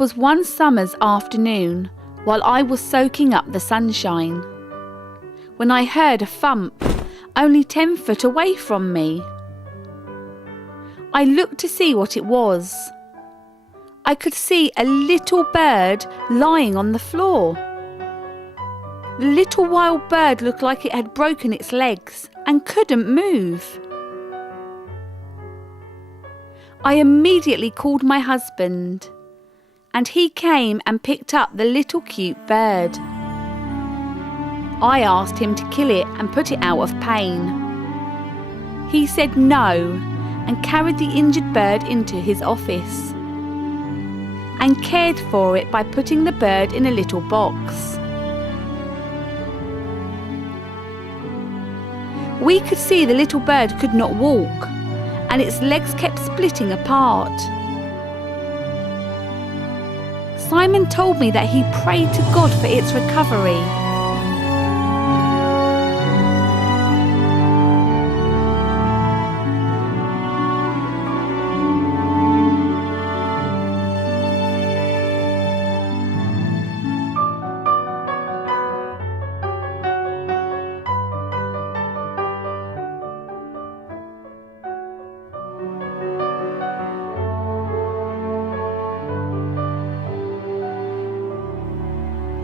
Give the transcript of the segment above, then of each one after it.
It was one summer's afternoon while I was soaking up the sunshine, when I heard a thump only 10 foot away from me. I looked to see what it was. I could see a little bird lying on the floor. The little wild bird looked like it had broken its legs and couldn't move. I immediately called my husband, and he came and picked up the little cute bird. I asked him to kill it and put it out of pain. He said no and carried the injured bird into his office and cared for it by putting the bird in a little box. We could see the little bird could not walk, and its legs kept splitting apart. Simon told me that he prayed to God for its recovery.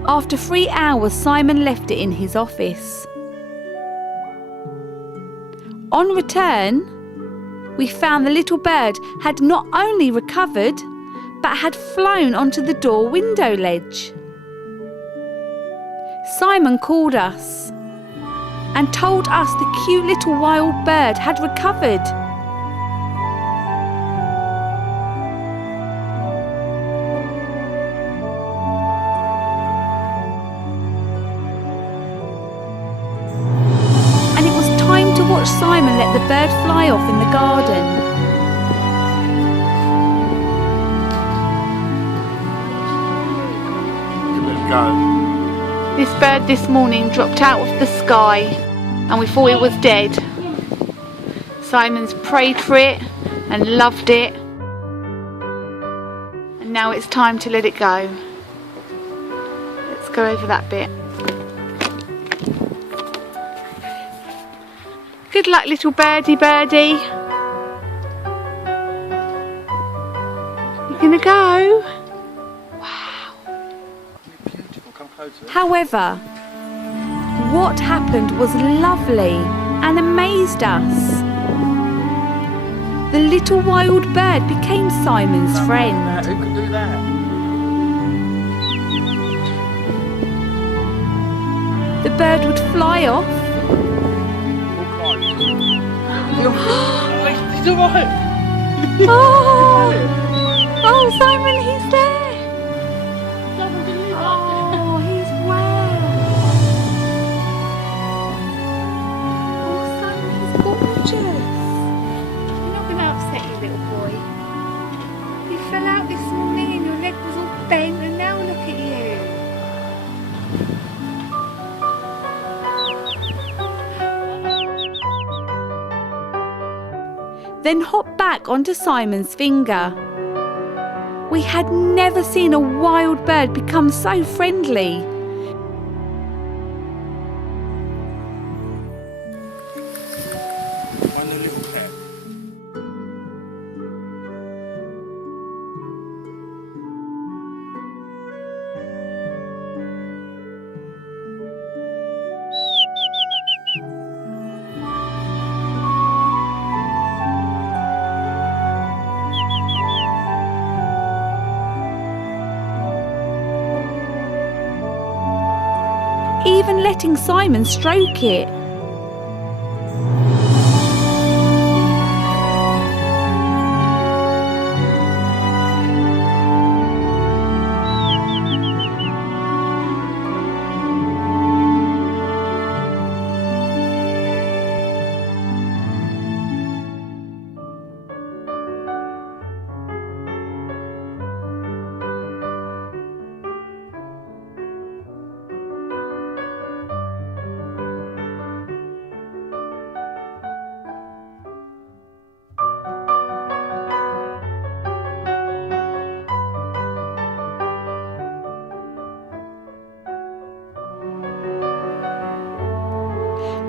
After 3 hours, Simon left it in his office. On return, we found the little bird had not only recovered, but had flown onto the door window ledge. Simon called us and told us the cute little wild bird had recovered. Watch Simon let the bird fly off in the garden. Let it go. This bird this morning dropped out of the sky and we thought it was dead. Simon's prayed for it and loved it, and now it's time to let it go. Let's go over that bit. Good luck, little birdie. You gonna go? Wow. Beautiful, come closer. However, what happened was lovely and amazed us. The little wild bird became Simon's friend. Who could do that? The bird would fly off. He's alright. Oh, Simon, he's there. Oh, he's well. Oh, Simon, he's gorgeous. You're not going to upset you, little boy. You fell out this morning and your leg was all bent, and now look at you. Then hop back onto Simon's finger. We had never seen a wild bird become so friendly. One little pet. Even letting Simon stroke it.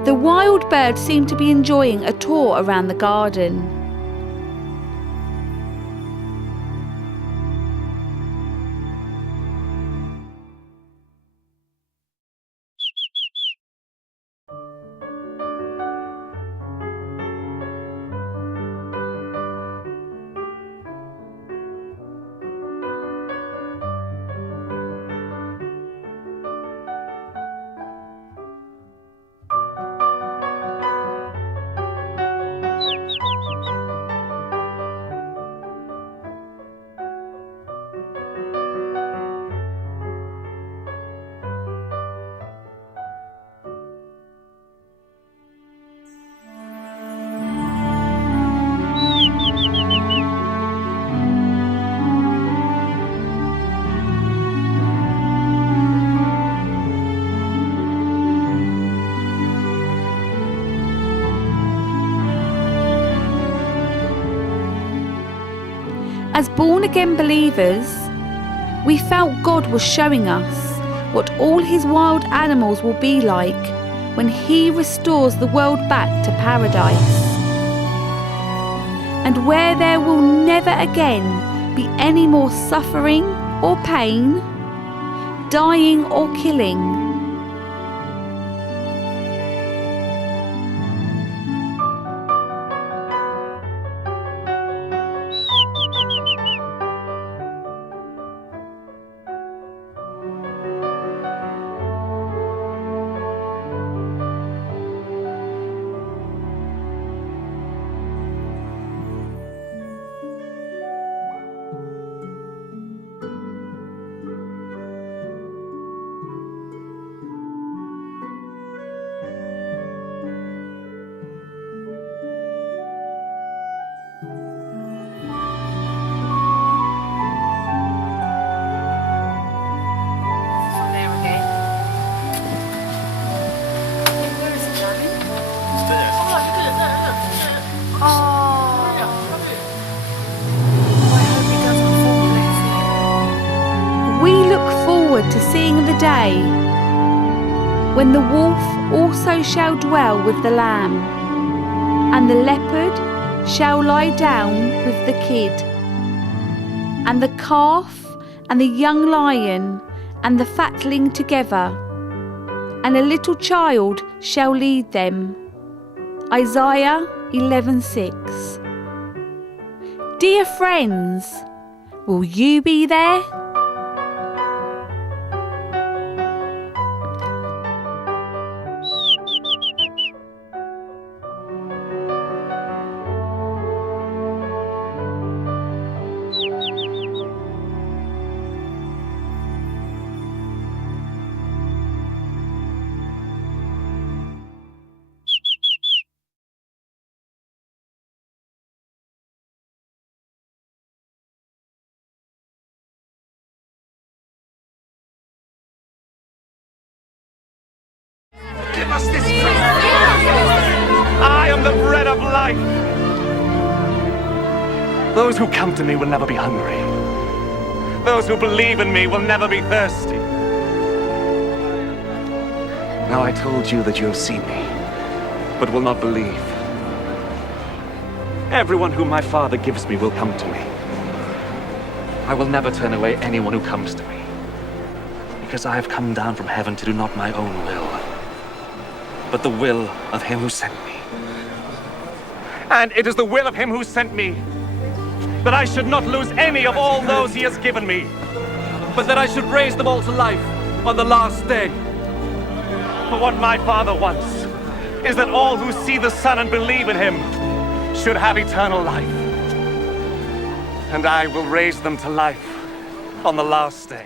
The wild bird seemed to be enjoying a tour around the garden. As born-again believers, we felt God was showing us what all his wild animals will be like when he restores the world back to paradise, and where there will never again be any more suffering or pain, dying or killing. To seeing the day when the wolf also shall dwell with the lamb, and the leopard shall lie down with the kid, and the calf and the young lion and the fatling together, and a little child shall lead them. Isaiah 11:6. Dear friends, will you be there? Give us this bread. I am the bread of life. Those who come to me will never be hungry. Those who believe in me will never be thirsty. Now I told you that you have seen me, but will not believe. Everyone whom my Father gives me will come to me. I will never turn away anyone who comes to me, because I have come down from heaven to do not my own will, but the will of him who sent me. And it is the will of him who sent me that I should not lose any of all those he has given me, but that I should raise them all to life on the last day. For what my Father wants is that all who see the Son and believe in him should have eternal life. And I will raise them to life on the last day.